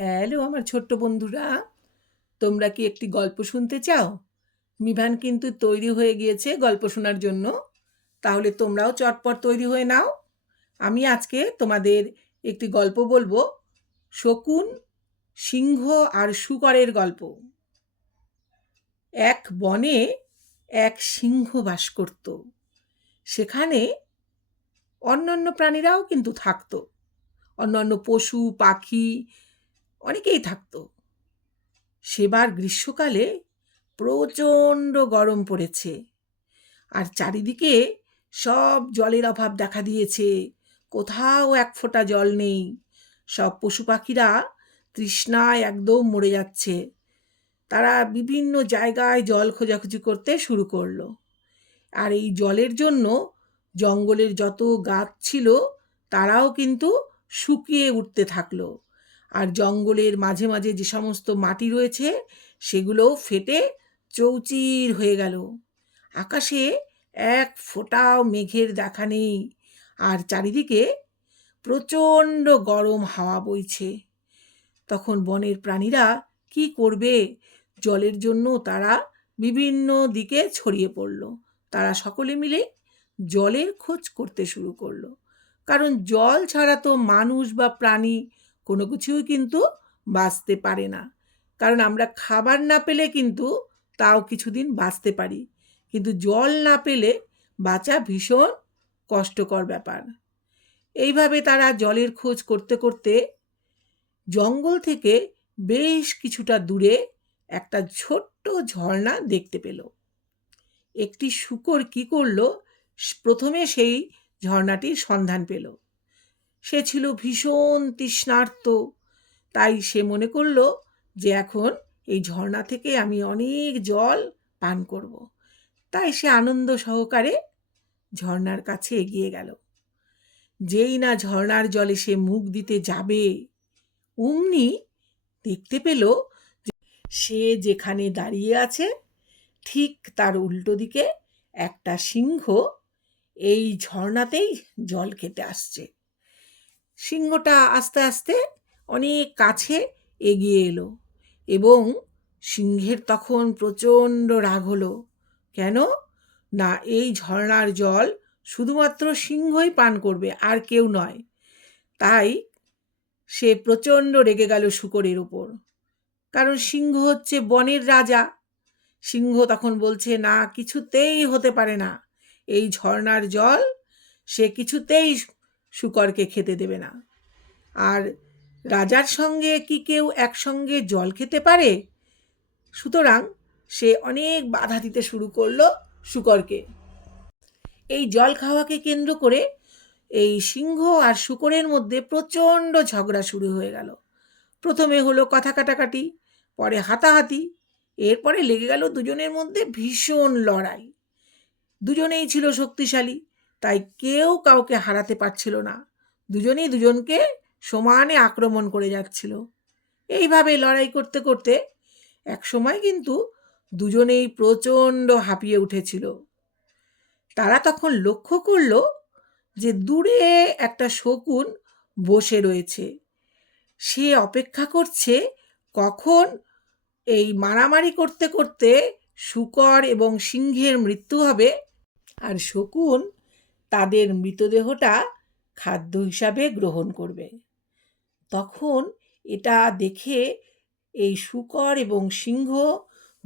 Hello, আমার ছোট্ট বন্ধুরা, তোমরা কি একটি গল্প শুনতে চাও? মিভান কিন্তু তৈরি হয়ে গিয়েছে গল্প শোনার জন্য। তাহলে তোমরাও চটপট তৈরি হয়ে নাও। আমি আজকে তোমাদের একটি গল্প বলব, শকুন, সিংহ আর শুকরের গল্প। এক বনে এক সিংহ বাস করত। সেখানে অন্যান্য প্রাণীরাও কিন্তু থাকতো। অন্যান্য পশু, পাখি অনেকেই থাকতো। সেবার গ্রীষ্মকালে প্রচণ্ড গরম পড়েছে আর চারিদিকে সব জলের অভাব দেখা দিয়েছে। কোথাও এক ফোঁটা জল নেই। সব পশু পাখিরা তৃষ্ণায় একদম মরে যাচ্ছে। তারা বিভিন্ন জায়গায় জল খোঁজাখুঁজি করতে শুরু করল। আর এই জলের জন্য জঙ্গলের যত গাছ ছিল, তারাও কিন্তু শুকিয়ে উঠতে থাকল। আর জঙ্গলের মাঝে মাঝে যে সমস্ত মাটি রয়েছে, সেগুলোও ফেটে চৌচির হয়ে গেল। আকাশে এক ফোঁটাও মেঘের দেখা নেই আর চারিদিকে প্রচণ্ড গরম হাওয়া বইছে। তখন বনের প্রাণীরা কি করবে? জলের জন্য তারা বিভিন্ন দিকে ছড়িয়ে পড়ল। তারা সকলে মিলে জলের খোঁজ করতে শুরু করল। কারণ জল ছাড়া তো মানুষ বা প্রাণী কোনো কিছুই কিন্তু বাঁচতে পারে না। কারণ আমরা খাবার না পেলে কিন্তু তাও কিছুদিন বাঁচতে পারি। কিন্তু জল না পেলে বাঁচা ভীষণ কষ্টকর ব্যাপার। এইভাবে তারা জলের খোঁজ করতে করতে জঙ্গল থেকে বেশ কিছুটা দূরে একটা ছোট্ট ঝর্ণা দেখতে পেল। একটি শুকর কি করল? প্রথমে সেই ঝর্ণাটির সন্ধান পেল। সে ছিল ভীষণ তৃষ্ণার্ত। তাই সে মনে করল যে এখন এই ঝর্ণা থেকে আমি অনেক জল পান করব। তাই সে আনন্দ সহকারে ঝর্ণার কাছে এগিয়ে গেল। যেই না ঝর্ণার জলে সে মুখ দিতে যাবে, অমনি দেখতে পেল সে যেখানে দাঁড়িয়ে আছে, ঠিক তার উল্টো দিকে একটা সিংহ এই ঝর্ণাতেই জল খেতে আসছে। সিংহটা আস্তে আস্তে অনেক কাছে এগিয়ে এলো এবং সিংহের তখন প্রচণ্ড রাগ হলো। কেন? না, এই ঝর্ণার জল শুধুমাত্র সিংহই পান করবে, আর কেউ নয়। তাই সে প্রচণ্ড রেগে গেল শুকরের উপর কারণ সিংহ হচ্ছে বনের রাজা। সিংহ তখন বলছে, না, কিছুতেই হতে পারে না। এই ঝর্ণার জল সে কিছুতেই শুকরকে খেতে দেবে না। আর রাজার সঙ্গে কি কেউ একসঙ্গে জল খেতে পারে? সুতরাং সে অনেক বাধা দিতে শুরু করল শুকরকে। এই জল খাওয়াকে কেন্দ্র করে এই সিংহ আর শুকরের মধ্যে প্রচণ্ড ঝগড়া শুরু হয়ে গেল। প্রথমে হলো কথা কাটাকাটি, পরে হাতাহাতি, এরপরে লেগে গেল দুজনের মধ্যে ভীষণ লড়াই। দুজনেই ছিল শক্তিশালী তাই কেউ কাউকে হারাতে পারছিল না। দুজনেই দুজনকে সমানে আক্রমণ করে যাচ্ছিল। এইভাবে লড়াই করতে করতে এক সময় কিন্তু দুজনেই প্রচণ্ড হাঁপিয়ে উঠেছিল। তারা তখন লক্ষ্য করল যে দূরে একটা শকুন বসে রয়েছে। সে অপেক্ষা করছে কখন এই মারামারি করতে করতে শুকর এবং সিংহের মৃত্যু হবে। আর শকুন তাদের মৃতদেহটা খাদ্য হিসাবে গ্রহণ করবে। তখন এটা দেখে এই শুকর এবং সিংহ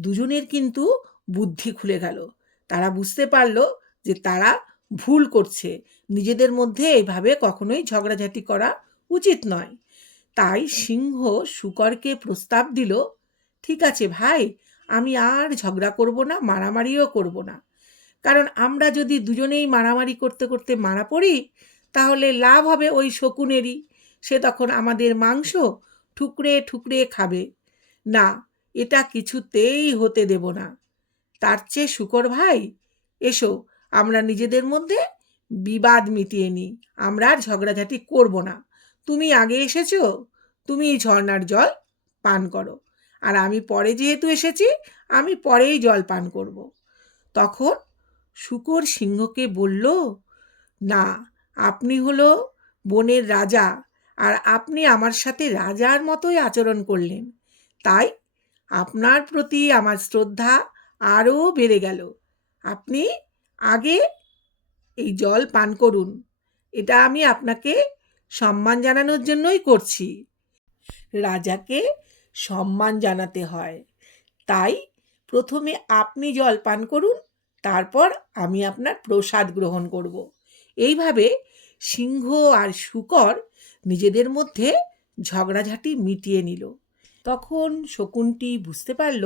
দুজনের কিন্তু বুদ্ধি খুলে গেল। তারা বুঝতে পারল যে তারা ভুল করছে। নিজেদের মধ্যে এইভাবে কখনোই ঝগড়াঝাটি করা উচিত নয়। তাই সিংহ শুকরকে প্রস্তাব দিল, ঠিক আছে ভাই, আমি আর ঝগড়া করব না, মারামারিও করব না। কারণ আমরা যদি দুজনেই মারামারি করতে করতে মারা পড়ি, তাহলে লাভ হবে ওই শকুনেরই। সে তখন আমাদের মাংস ঠুকরে ঠুকরে খাবে। না, এটা কিছুতেই হতে দেব না। তার চেয়ে শুকর ভাই, এসো, আমরা নিজেদের মধ্যে বিবাদ মিটিয়ে নিই। আমরা আর ঝগড়াঝাটি করব না। তুমি আগে এসেছ, তুমি ঝর্নার জল পান করো। আর আমি পরে যেহেতু এসেছি, আমি পরেই জল পান করব। তখন শুকর সিংহকে বলল, না, আপনি হলো বনের রাজা আর আপনি আমার সাথে রাজার মতোই আচরণ করলেন। তাই আপনার প্রতি আমার শ্রদ্ধা আরও বেড়ে গেল। আপনি আগে এই জল পান করুন। এটা আমি আপনাকে সম্মান জানানোর জন্যই করছি। রাজাকে সম্মান জানাতে হয়। তাই প্রথমে আপনি জল পান করুন তারপর আমি আপনার প্রসাদ গ্রহণ করব। এইভাবে সিংহ আর শুকর নিজেদের মধ্যে ঝগড়াঝাটি মিটিয়ে নিল। তখন শকুনটি বুঝতে পারল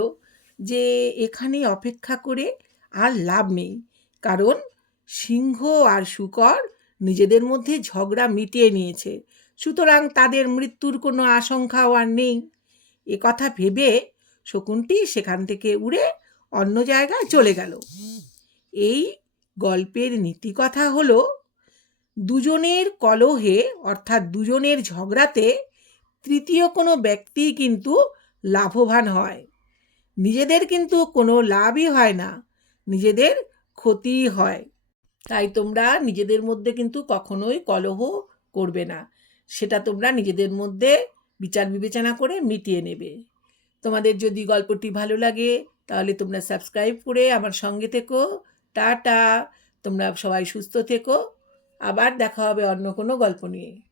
যে এখানে অপেক্ষা করে আর লাভ নেই, কারণ সিংহ আর শুকর নিজেদের মধ্যে ঝগড়া মিটিয়ে নিয়েছে, সুতরাং তাদের মৃত্যুর কোনো আশঙ্কাও আর নেই। এ কথা ভেবে শকুনটি সেখান থেকে উড়ে অন্য জায়গায় চলে গেল। এই গল্পের নীতিকথা হলো, দুজনের কলহে অর্থাৎ দুজনের ঝগড়াতে তৃতীয় কোনো ব্যক্তি কিন্তু লাভবান হয়। নিজেদের কিন্তু কোনো লাভই হয় না, নিজেদের ক্ষতিই হয়। তাই তোমরা নিজেদের মধ্যে কিন্তু কখনোই কলহ করবে না। সেটা তোমরা নিজেদের মধ্যে বিচার বিবেচনা করে মিটিয়ে নেবে। তোমাদের যদি গল্পটি ভালো লাগে তাহলে তোমরা সাবস্ক্রাইব করে আমার সঙ্গে থেকো। টাটা। তোমরা সবাই সুস্থ থেকো। আবার দেখা হবে অন্য কোনো গল্প নিয়ে।